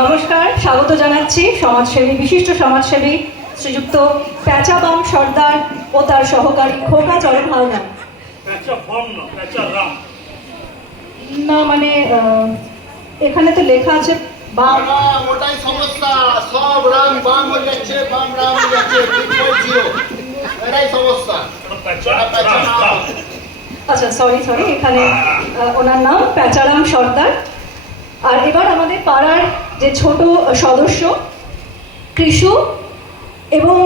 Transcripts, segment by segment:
নমস্কার, স্বাগত জানাচ্ছি সমাজসেবী, বিশিষ্ট সমাজসেবী শ্রীযুক্ত প্যাচাবাম সর্দার ও তার সহকারী খোকা চরণ হালদার। না মানে এখানে তো লেখা আছে বাম। ওটাই সমস্যা, সব রাম বাম হয়ে যাচ্ছে, বাম রাম হয়ে যাচ্ছে, এটাই সমস্যা। আচ্ছা সরি, এখানে ওনার নাম প্যাচারাম সর্দার। আর এবার আমাদের পাড়ার যে ছোট সদস্য কৃষু এবং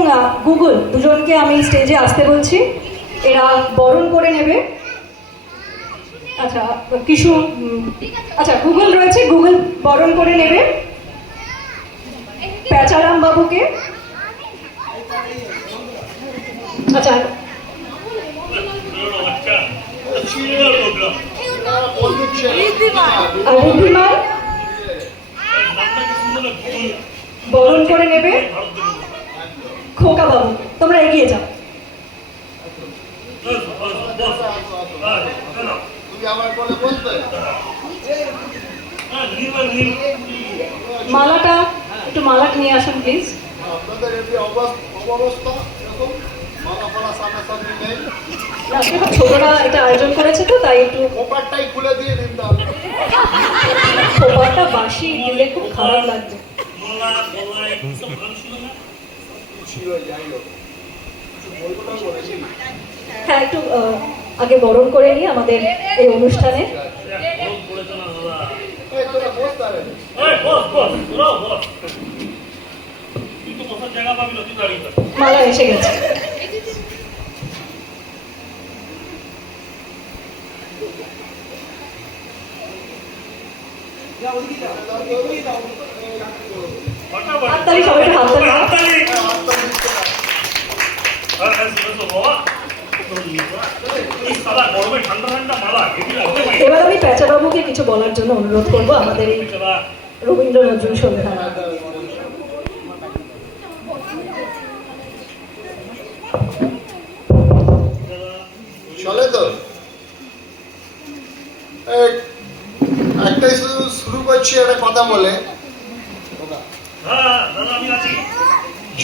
গুগল দুজনকে আমি স্টেজে আসতে বলছি, এরা বরণ করে নেবে। আচ্ছা কৃষু, আচ্ছা গুগল রয়েছে, গুগল বরণ করে নেবে প্যাচারাম বাবুকে। আচ্ছা আর বুদ্ধিমান বরণ করে নেবে খোকা বাবু। তোমরা এগিয়ে যাও। মালাটা একটু মালাটা নিয়ে আসুন প্লিজ। ছোটরা এটা আয়োজন করেছে তো তাই একটু খোপারটাই খুলে দিয়ে দিন। খোপারটা বাসি দিলে খুব খারাপ লাগবে। হ্যাঁ একটু আগে বরণ করে নিই আমাদের এই অনুষ্ঠানে। মালা এসে গেছে। হাততালি, সবাই একটু হাততালি। এবার আমি প্যাচাবাবুকে কিছু বলার জন্য অনুরোধ করবো আমাদের এই রবীন্দ্র নজরুল সন্ধ্যা। চলে তো একটাই শুধু শুরু করছি একটা কথা বলে,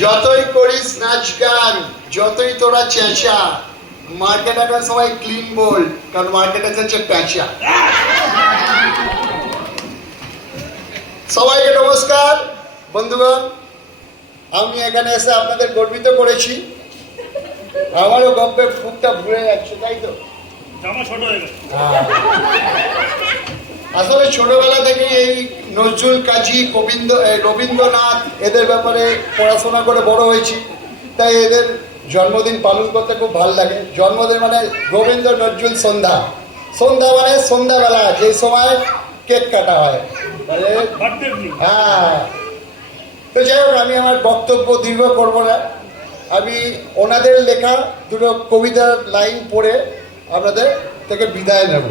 যতই করিস নাচ গান, যতই তোরা চেঁচা, মার্কেট আসার সময় ক্লিন বল, কারণ মার্কেট হচ্ছে প্যাঁচা। সবাইকে নমস্কার বন্ধুগণ, আমি এখানে এসে আপনাদের গর্বিত করেছি। আমারও গপ্পে ফুকটা ভুলে যাচ্ছে, তাই তো? আসলে ছোটবেলা থেকে এই নজরুল কাজী রবীন্দ্রনাথ এদের ব্যাপারে পড়াশোনা করে বড় হয়েছি, তাই এদের জন্মদিন পালন করতে খুব ভালো লাগে। জন্মদিন মানে রবীন্দ্র নজরুল সন্ধ্যা, সন্ধ্যা মানে সন্ধ্যাবেলা যে সময় কেক কাটা হয়। হ্যাঁ, তো যাই হোক, আমি আমার বক্তব্য দীর্ঘ করব না। আমি ওনাদের লেখা দুটো কবিতার লাইন পড়ে আপনাদের থেকে বিদায় নেব।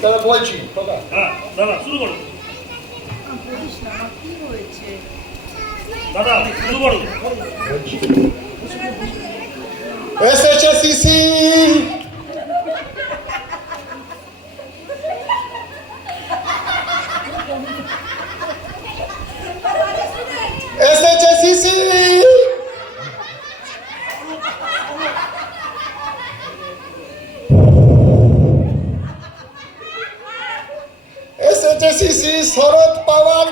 তাহলে বলছি এসেছে সিসি, এসেছে সিসি, এসেছে সিসি শরৎ পাওয়ার